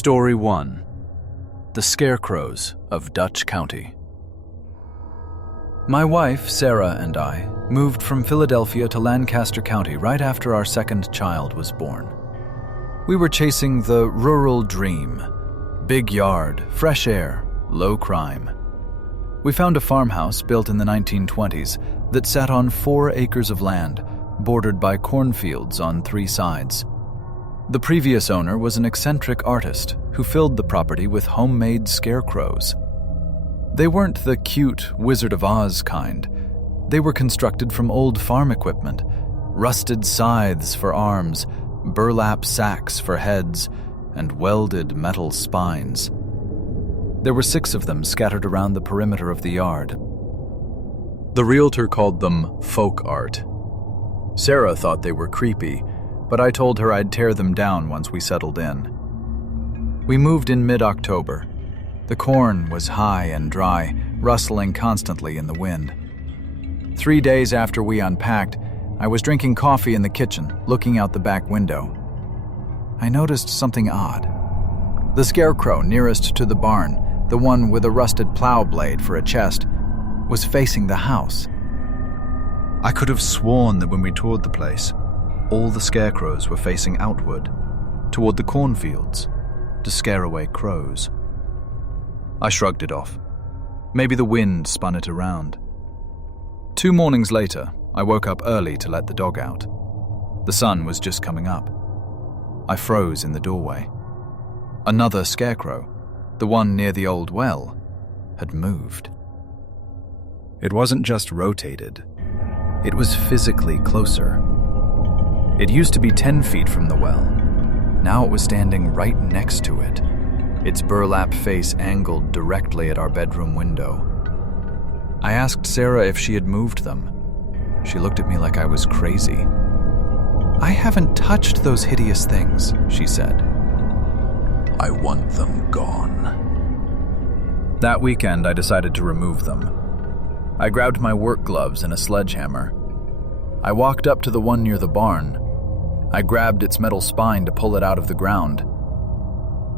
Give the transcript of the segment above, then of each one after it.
Story 1. The Scarecrows of Dutch County. My wife, Sarah, and I moved from Philadelphia to Lancaster County right after our second child was born. We were chasing the rural dream. Big yard, fresh air, low crime. We found a farmhouse built in the 1920s that sat on 4 acres of land, bordered by cornfields on 3 sides. The previous owner was an eccentric artist who filled the property with homemade scarecrows. They weren't the cute Wizard of Oz kind. They were constructed from old farm equipment, rusted scythes for arms, burlap sacks for heads, and welded metal spines. There were 6 of them scattered around the perimeter of the yard. The realtor called them folk art. Sarah thought they were creepy, but I told her I'd tear them down once we settled in. We moved in mid-October. The corn was high and dry, rustling constantly in the wind. 3 days after we unpacked, I was drinking coffee in the kitchen, looking out the back window. I noticed something odd. The scarecrow nearest to the barn, the one with a rusted plow blade for a chest, was facing the house. I could have sworn that when we toured the place, all the scarecrows were facing outward, toward the cornfields, to scare away crows. I shrugged it off. Maybe the wind spun it around. 2 mornings later, I woke up early to let the dog out. The sun was just coming up. I froze in the doorway. Another scarecrow, the one near the old well, had moved. It wasn't just rotated. It was physically closer. It used to be 10 feet from the well. Now it was standing right next to it, its burlap face angled directly at our bedroom window. I asked Sarah if she had moved them. She looked at me like I was crazy. "I haven't touched those hideous things," she said. "I want them gone." That weekend, I decided to remove them. I grabbed my work gloves and a sledgehammer. I walked up to the one near the barn. I grabbed its metal spine to pull it out of the ground.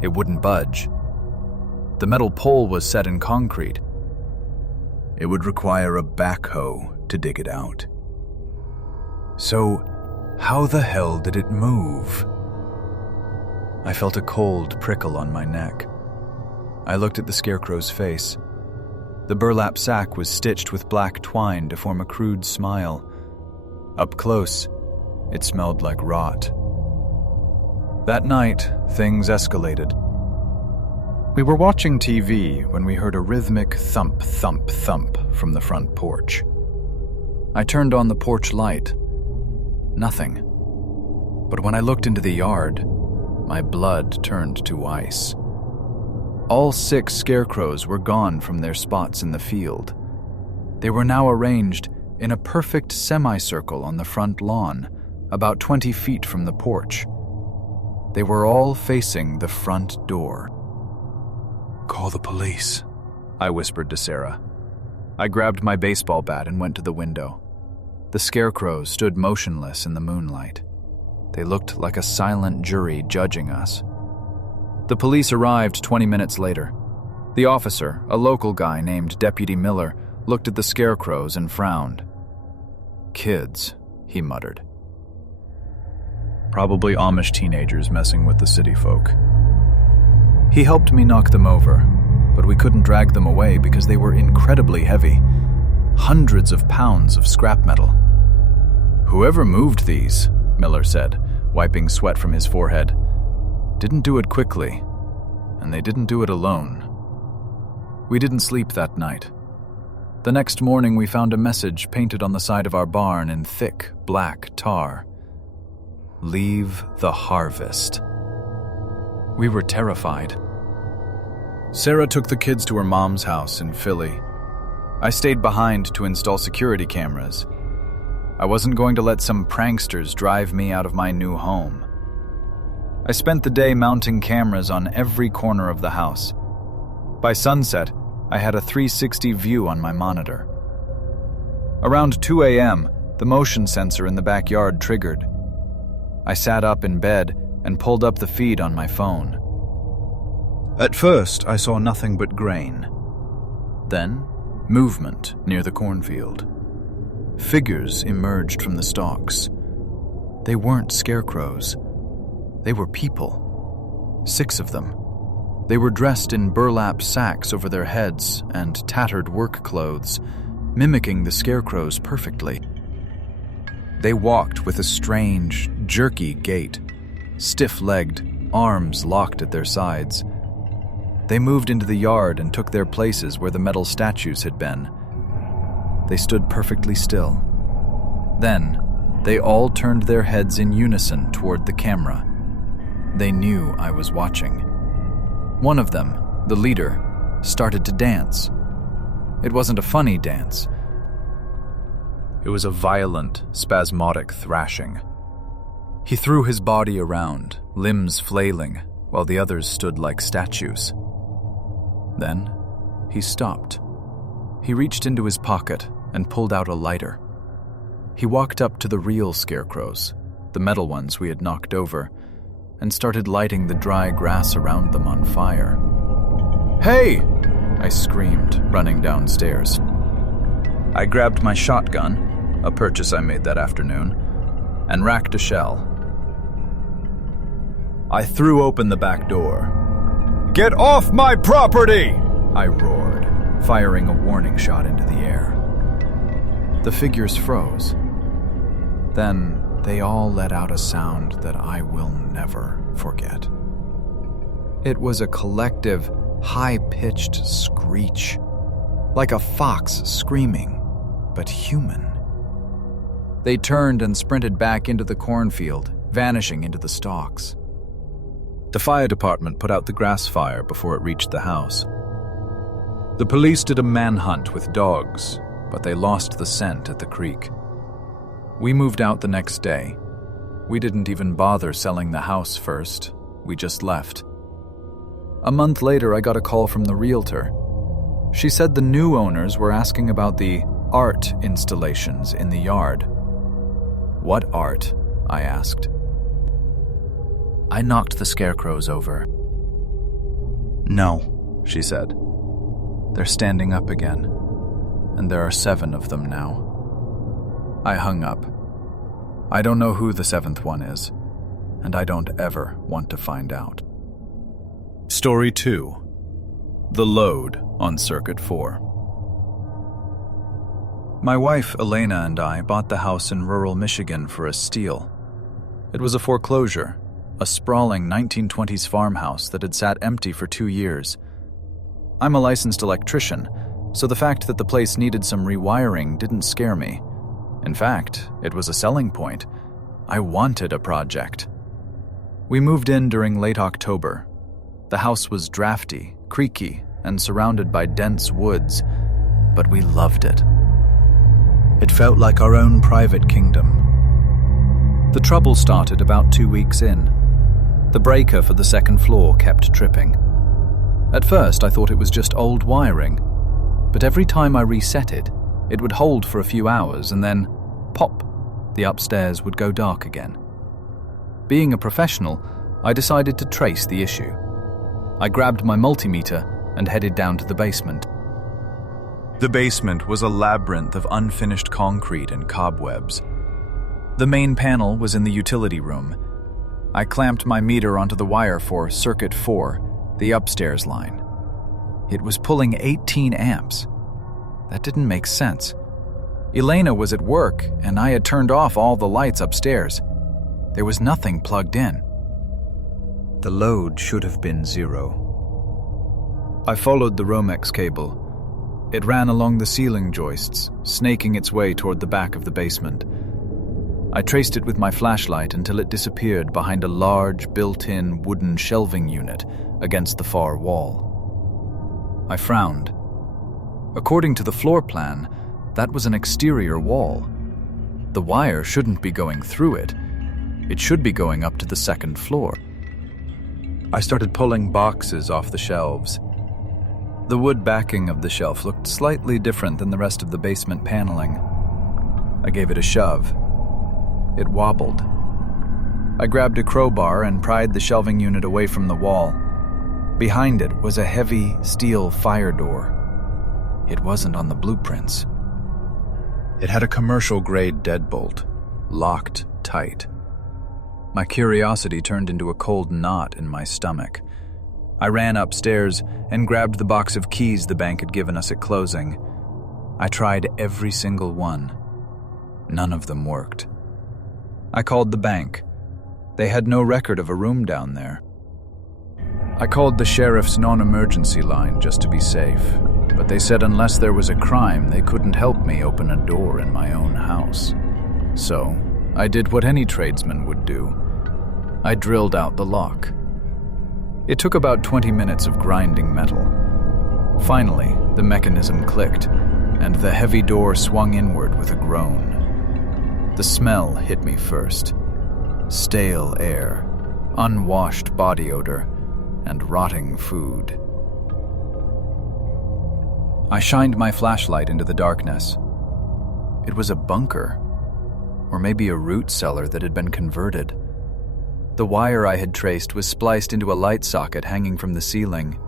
It wouldn't budge. The metal pole was set in concrete. It would require a backhoe to dig it out. So, how the hell did it move? I felt a cold prickle on my neck. I looked at the scarecrow's face. The burlap sack was stitched with black twine to form a crude smile. Up close, it smelled like rot. That night, things escalated. We were watching TV when we heard a rhythmic thump, thump, thump from the front porch. I turned on the porch light. Nothing. But when I looked into the yard, my blood turned to ice. All 6 scarecrows were gone from their spots in the field. They were now arranged in a perfect semicircle on the front lawn, about 20 feet from the porch. They were all facing the front door. "Call the police," I whispered to Sarah. I grabbed my baseball bat and went to the window. The scarecrows stood motionless in the moonlight. They looked like a silent jury judging us. The police arrived 20 minutes later. The officer, a local guy named Deputy Miller, looked at the scarecrows and frowned. "Kids," he muttered. "Probably Amish teenagers messing with the city folk." He helped me knock them over, but we couldn't drag them away because they were incredibly heavy. Hundreds of pounds of scrap metal. "Whoever moved these," Miller said, wiping sweat from his forehead, "didn't do it quickly, and they didn't do it alone." We didn't sleep that night. The next morning we found a message painted on the side of our barn in thick black tar. "Leave the harvest." We were terrified. Sarah took the kids to her mom's house in Philly. I stayed behind to install security cameras. I wasn't going to let some pranksters drive me out of my new home. I spent the day mounting cameras on every corner of the house. By sunset, I had a 360 view on my monitor. Around 2 a.m., the motion sensor in the backyard triggered. I sat up in bed and pulled up the feed on my phone. At first, I saw nothing but grain. Then, movement near the cornfield. Figures emerged from the stalks. They weren't scarecrows. They were people. 6 of them. They were dressed in burlap sacks over their heads and tattered work clothes, mimicking the scarecrows perfectly. They walked with a strange, jerky gait, stiff-legged, arms locked at their sides. They moved into the yard and took their places where the metal statues had been. They stood perfectly still. Then, they all turned their heads in unison toward the camera. They knew I was watching. One of them, the leader, started to dance. It wasn't a funny dance. It was a violent, spasmodic thrashing. He threw his body around, limbs flailing, while the others stood like statues. Then, he stopped. He reached into his pocket and pulled out a lighter. He walked up to the real scarecrows, the metal ones we had knocked over, and started lighting the dry grass around them on fire. "Hey!" I screamed, running downstairs. I grabbed my shotgun, a purchase I made that afternoon, and racked a shell. I threw open the back door. "Get off my property!" I roared, firing a warning shot into the air. The figures froze. Then they all let out a sound that I will never forget. It was a collective, high-pitched screech, like a fox screaming, but human. They turned and sprinted back into the cornfield, vanishing into the stalks. The fire department put out the grass fire before it reached the house. The police did a manhunt with dogs, but they lost the scent at the creek. We moved out the next day. We didn't even bother selling the house first. We just left. A month later, I got a call from the realtor. She said the new owners were asking about the art installations in the yard. "What art?" I asked. "I knocked the scarecrows over." "No," she said. "They're standing up again, and there are 7 of them now." I hung up. I don't know who the 7th one is, and I don't ever want to find out. Story 2. The Load on Circuit 4. My wife, Elena, and I bought the house in rural Michigan for a steal. It was a foreclosure, a sprawling 1920s farmhouse that had sat empty for 2 years. I'm a licensed electrician, so the fact that the place needed some rewiring didn't scare me. In fact, it was a selling point. I wanted a project. We moved in during late October. The house was drafty, creaky, and surrounded by dense woods, but we loved it. It felt like our own private kingdom. The trouble started about 2 weeks in. The breaker for the second floor kept tripping. At first, I thought it was just old wiring, but every time I reset it, it would hold for a few hours and then, pop, the upstairs would go dark again. Being a professional, I decided to trace the issue. I grabbed my multimeter and headed down to the basement. The basement was a labyrinth of unfinished concrete and cobwebs. The main panel was in the utility room. I clamped my meter onto the wire for Circuit 4, the upstairs line. It was pulling 18 amps. That didn't make sense. Elena was at work, and I had turned off all the lights upstairs. There was nothing plugged in. The load should have been 0. I followed the Romex cable. It ran along the ceiling joists, snaking its way toward the back of the basement. I traced it with my flashlight until it disappeared behind a large, built-in wooden shelving unit against the far wall. I frowned. According to the floor plan, that was an exterior wall. The wire shouldn't be going through it. It should be going up to the second floor. I started pulling boxes off the shelves. The wood backing of the shelf looked slightly different than the rest of the basement paneling. I gave it a shove. It wobbled. I grabbed a crowbar and pried the shelving unit away from the wall. Behind it was a heavy steel fire door. It wasn't on the blueprints. It had a commercial-grade deadbolt, locked tight. My curiosity turned into a cold knot in my stomach. I ran upstairs and grabbed the box of keys the bank had given us at closing. I tried every single one. None of them worked. I called the bank. They had no record of a room down there. I called the sheriff's non-emergency line just to be safe, but they said unless there was a crime, they couldn't help me open a door in my own house. So, I did what any tradesman would do. I drilled out the lock. It took about 20 minutes of grinding metal. Finally, the mechanism clicked, and the heavy door swung inward with a groan. The smell hit me first. Stale air, unwashed body odor, and rotting food. I shined my flashlight into the darkness. It was a bunker, or maybe a root cellar that had been converted. The wire I had traced was spliced into a light socket hanging from the ceiling.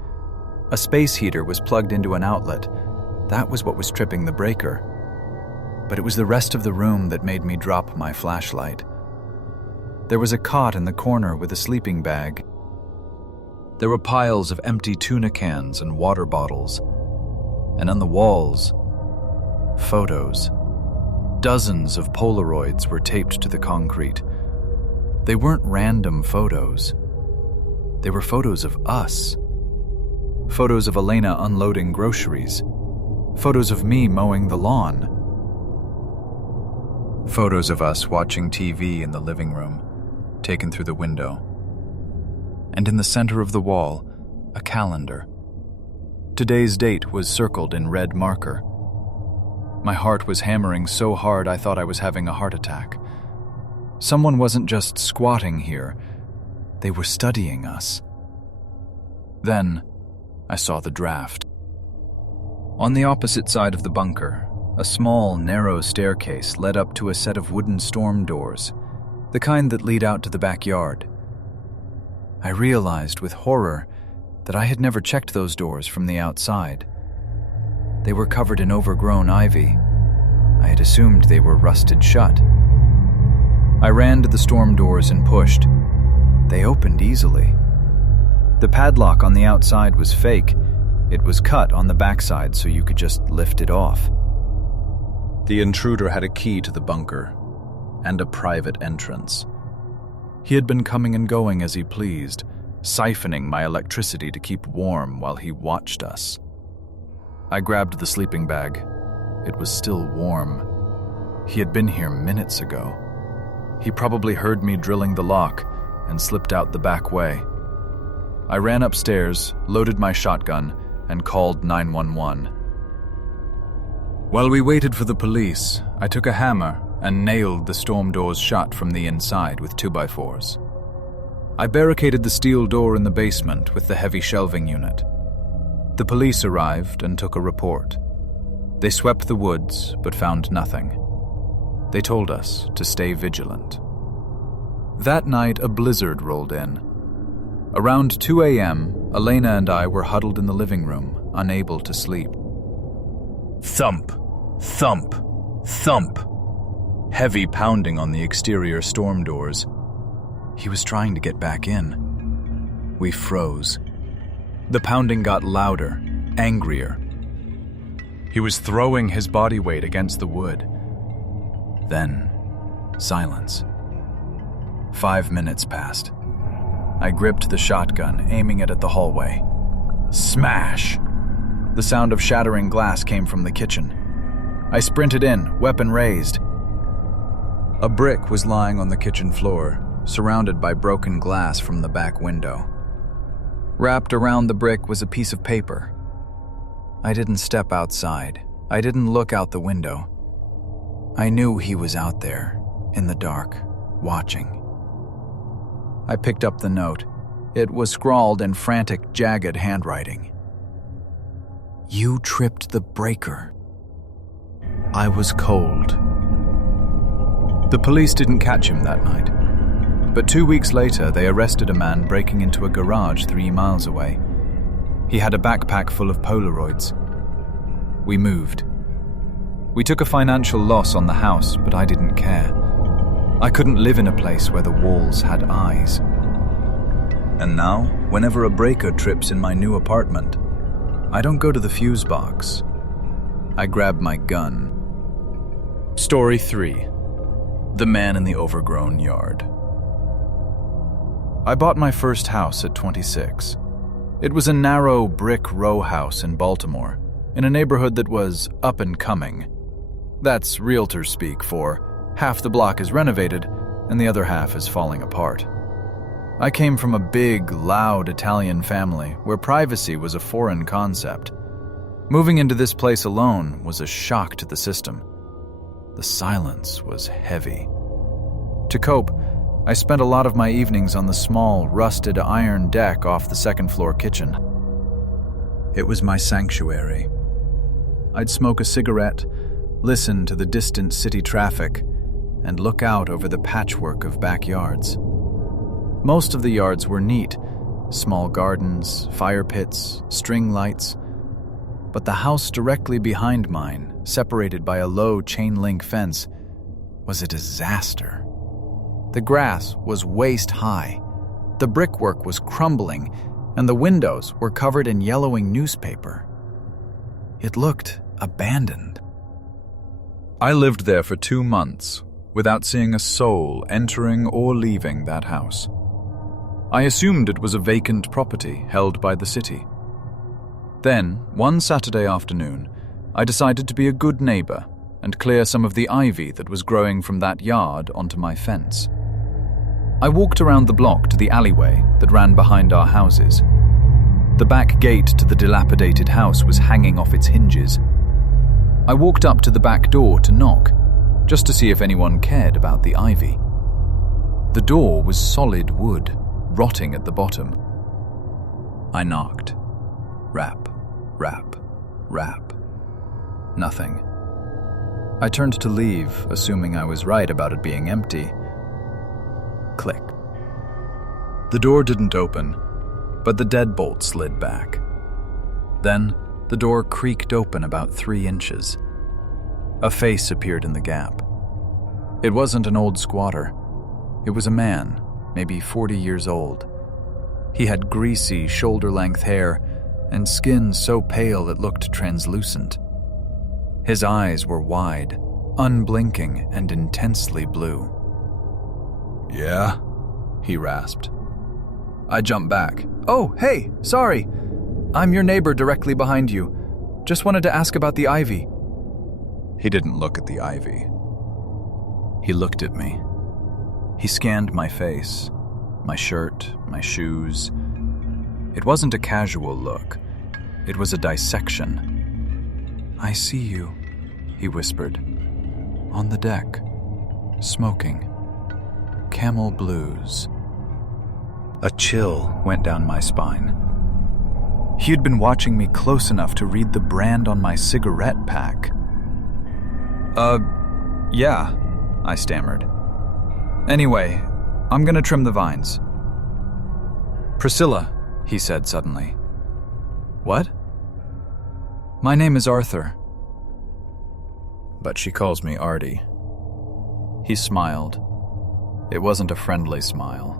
A space heater was plugged into an outlet. That was what was tripping the breaker. But it was the rest of the room that made me drop my flashlight. There was a cot in the corner with a sleeping bag. There were piles of empty tuna cans and water bottles. And on the walls, photos. Dozens of Polaroids were taped to the concrete. They weren't random photos. They were photos of us. Photos of Elena unloading groceries. Photos of me mowing the lawn. Photos of us watching TV in the living room, taken through the window. And in the center of the wall, a calendar. Today's date was circled in red marker. My heart was hammering so hard I thought I was having a heart attack. Someone wasn't just squatting here. They were studying us. Then, I saw the draft. On the opposite side of the bunker, a small, narrow staircase led up to a set of wooden storm doors, the kind that lead out to the backyard. I realized with horror that I had never checked those doors from the outside. They were covered in overgrown ivy. I had assumed they were rusted shut. I ran to the storm doors and pushed. They opened easily. The padlock on the outside was fake. It was cut on the backside so you could just lift it off. The intruder had a key to the bunker and a private entrance. He had been coming and going as he pleased, siphoning my electricity to keep warm while he watched us. I grabbed the sleeping bag. It was still warm. He had been here minutes ago. He probably heard me drilling the lock and slipped out the back way. I ran upstairs, loaded my shotgun, and called 911. While we waited for the police, I took a hammer and nailed the storm doors shut from the inside with 2x4s. I barricaded the steel door in the basement with the heavy shelving unit. The police arrived and took a report. They swept the woods but found nothing. They told us to stay vigilant. That night, a blizzard rolled in. Around 2 a.m., Elena and I were huddled in the living room, unable to sleep. Thump, thump, thump. Heavy pounding on the exterior storm doors. He was trying to get back in. We froze. The pounding got louder, angrier. He was throwing his body weight against the wood. Then, silence. 5 minutes passed. I gripped the shotgun, aiming it at the hallway. Smash! The sound of shattering glass came from the kitchen. I sprinted in, weapon raised. A brick was lying on the kitchen floor, surrounded by broken glass from the back window. Wrapped around the brick was a piece of paper. I didn't step outside. I didn't look out the window. I knew he was out there, in the dark, watching. I picked up the note. It was scrawled in frantic, jagged handwriting. You tripped the breaker. I was cold. The police didn't catch him that night. But 2 weeks later, they arrested a man breaking into a garage 3 miles away. He had a backpack full of Polaroids. We moved. We took a financial loss on the house, but I didn't care. I couldn't live in a place where the walls had eyes. And now, whenever a breaker trips in my new apartment, I don't go to the fuse box. I grab my gun. Story 3. The Man in the Overgrown Yard. I bought my first house at 26. It was a narrow brick row house in Baltimore, in a neighborhood that was up and coming. That's realtor speak for half the block is renovated and the other half is falling apart. I came from a big, loud Italian family where privacy was a foreign concept. Moving into this place alone was a shock to the system. The silence was heavy. To cope, I spent a lot of my evenings on the small, rusted iron deck off the second-floor kitchen. It was my sanctuary. I'd smoke a cigarette, listen to the distant city traffic, and look out over the patchwork of backyards. Most of the yards were neat, small gardens, fire pits, string lights. But the house directly behind mine, separated by a low chain-link fence, was a disaster. The grass was waist-high, the brickwork was crumbling, and the windows were covered in yellowing newspaper. It looked abandoned. I lived there for 2 months without seeing a soul entering or leaving that house. I assumed it was a vacant property held by the city. Then, one Saturday afternoon, I decided to be a good neighbor and clear some of the ivy that was growing from that yard onto my fence. I walked around the block to the alleyway that ran behind our houses. The back gate to the dilapidated house was hanging off its hinges. I walked up to the back door to knock, just to see if anyone cared about the ivy. The door was solid wood, rotting at the bottom. I knocked. Rap, rap, rap. Nothing. I turned to leave, assuming I was right about it being empty. Click. The door didn't open, but the deadbolt slid back. Then, the door creaked open about 3 inches. A face appeared in the gap. It wasn't an old squatter. It was a man, maybe 40 years old. He had greasy, shoulder-length hair and skin so pale it looked translucent. His eyes were wide, unblinking, and intensely blue. "Yeah?" he rasped. I jumped back. "Oh, hey, sorry. I'm your neighbor directly behind you. Just wanted to ask about the ivy." He didn't look at the ivy. He looked at me. He scanned my face, my shirt, my shoes. It wasn't a casual look. It was a dissection. "I see you," he whispered. "On the deck, smoking. Camel blues." A chill went down my spine. He had been watching me close enough to read the brand on my cigarette pack. Yeah, I stammered. "Anyway, I'm gonna trim the vines." "Priscilla," he said suddenly. "What?" "My name is Arthur." But she calls me Artie. He smiled. It wasn't a friendly smile.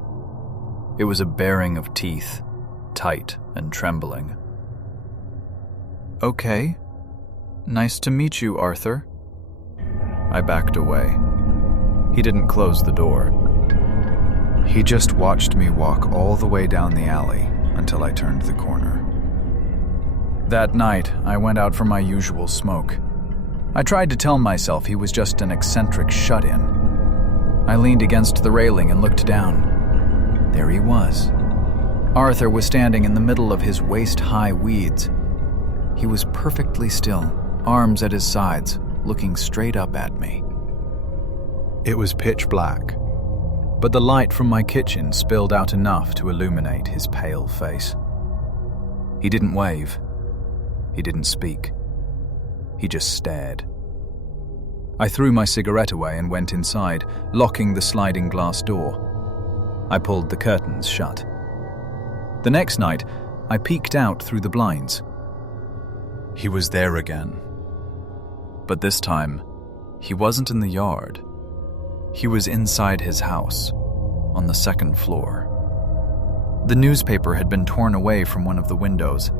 It was a baring of teeth, tight and trembling. "Okay. Nice to meet you, Arthur." I backed away. He didn't close the door. He just watched me walk all the way down the alley until I turned the corner. That night, I went out for my usual smoke. I tried to tell myself he was just an eccentric shut-in. I leaned against the railing and looked down. There he was. Arthur was standing in the middle of his waist-high weeds. He was perfectly still, arms at his sides, looking straight up at me. It was pitch black, but the light from my kitchen spilled out enough to illuminate his pale face. He didn't wave. He didn't speak. He just stared. I threw my cigarette away and went inside, locking the sliding glass door. I pulled the curtains shut. The next night, I peeked out through the blinds. He was there again. But this time, he wasn't in the yard. He was inside his house, on the second floor. The newspaper had been torn away from one of the windows.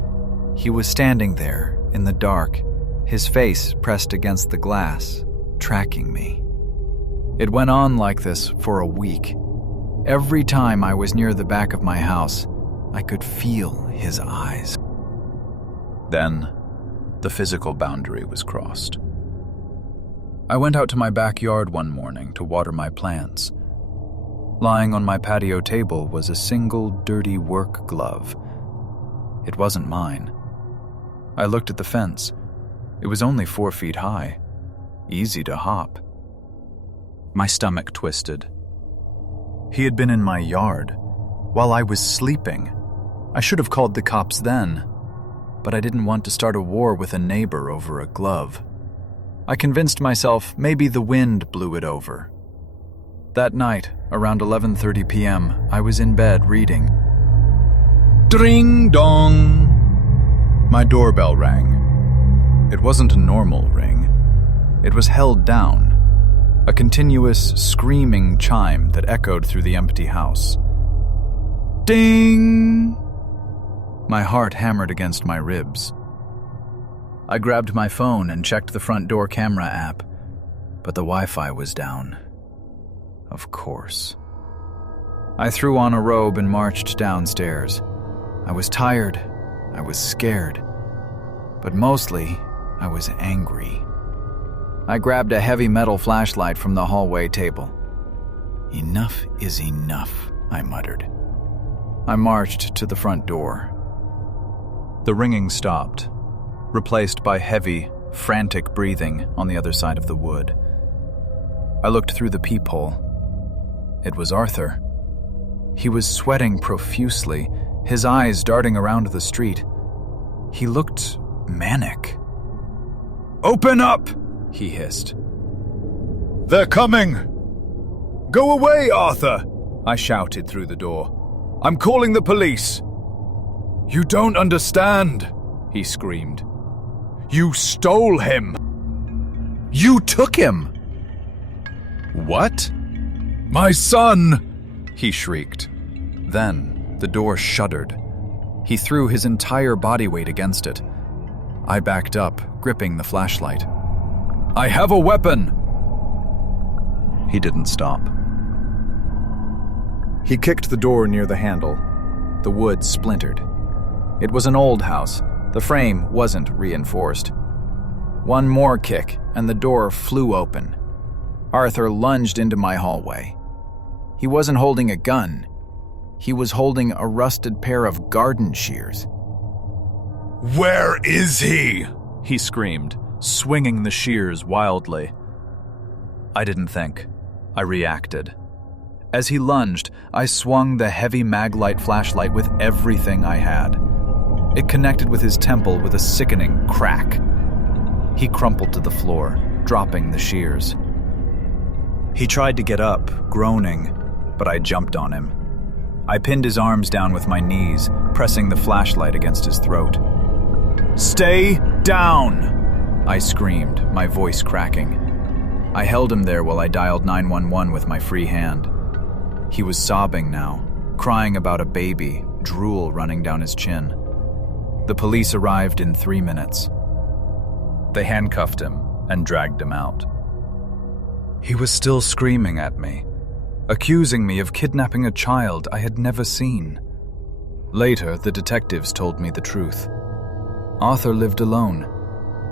He was standing there, in the dark, his face pressed against the glass, tracking me. It went on like this for a week. Every time I was near the back of my house, I could feel his eyes. Then, the physical boundary was crossed. I went out to my backyard one morning to water my plants. Lying on my patio table was a single dirty work glove. It wasn't mine. I looked at the fence. It was only 4 feet high. Easy to hop. My stomach twisted. He had been in my yard while I was sleeping. I should have called the cops then, but I didn't want to start a war with a neighbor over a glove. I convinced myself maybe the wind blew it over. That night, around 11:30 p.m., I was in bed reading. Ding-dong! My doorbell rang. It wasn't a normal ring. It was held down, a continuous screaming chime that echoed through the empty house. Ding! My heart hammered against my ribs. I grabbed my phone and checked the front door camera app, but the Wi-Fi was down. Of course. I threw on a robe and marched downstairs. I was tired, I was scared, but mostly I was angry. I grabbed a heavy metal flashlight from the hallway table. Enough is enough, I muttered. I marched to the front door. The ringing stopped, replaced by heavy, frantic breathing on the other side of the wood. I looked through the peephole. It was Arthur. He was sweating profusely, his eyes darting around the street. He looked manic. "Open up!" he hissed. "They're coming!" "Go away, Arthur!" I shouted through the door. "I'm calling the police!" "You don't understand," he screamed. "You stole him!" "You took him!" "What?" "My son!" he shrieked. Then the door shuddered. He threw his entire body weight against it. I backed up, gripping the flashlight. "I have a weapon!" He didn't stop. He kicked the door near the handle. The wood splintered. It was an old house. The frame wasn't reinforced. One more kick, and the door flew open. Arthur lunged into my hallway. He wasn't holding a gun. He was holding a rusted pair of garden shears. "Where is he?" he screamed, swinging the shears wildly. I didn't think. I reacted. As he lunged, I swung the heavy maglite flashlight with everything I had. It connected with his temple with a sickening crack. He crumpled to the floor, dropping the shears. He tried to get up, groaning, but I jumped on him. I pinned his arms down with my knees, pressing the flashlight against his throat. "Stay down!" I screamed, my voice cracking. I held him there while I dialed 911 with my free hand. He was sobbing now, crying about a baby, drool running down his chin. The police arrived in 3 minutes. They handcuffed him and dragged him out. He was still screaming at me, accusing me of kidnapping a child I had never seen. Later, the detectives told me the truth. Arthur lived alone.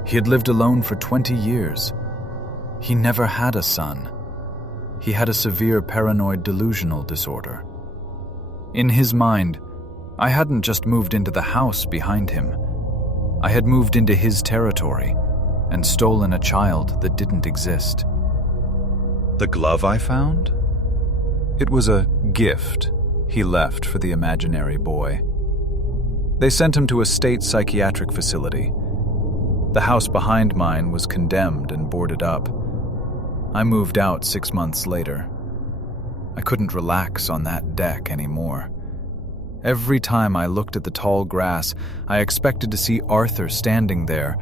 He had lived alone for 20 years. He never had a son. He had a severe paranoid delusional disorder. In his mind, I hadn't just moved into the house behind him. I had moved into his territory and stolen a child that didn't exist. The glove I found? It was a gift he left for the imaginary boy. They sent him to a state psychiatric facility. The house behind mine was condemned and boarded up. I moved out 6 months later. I couldn't relax on that deck anymore. Every time I looked at the tall grass, I expected to see Arthur standing there,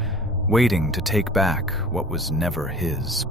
waiting to take back what was never his.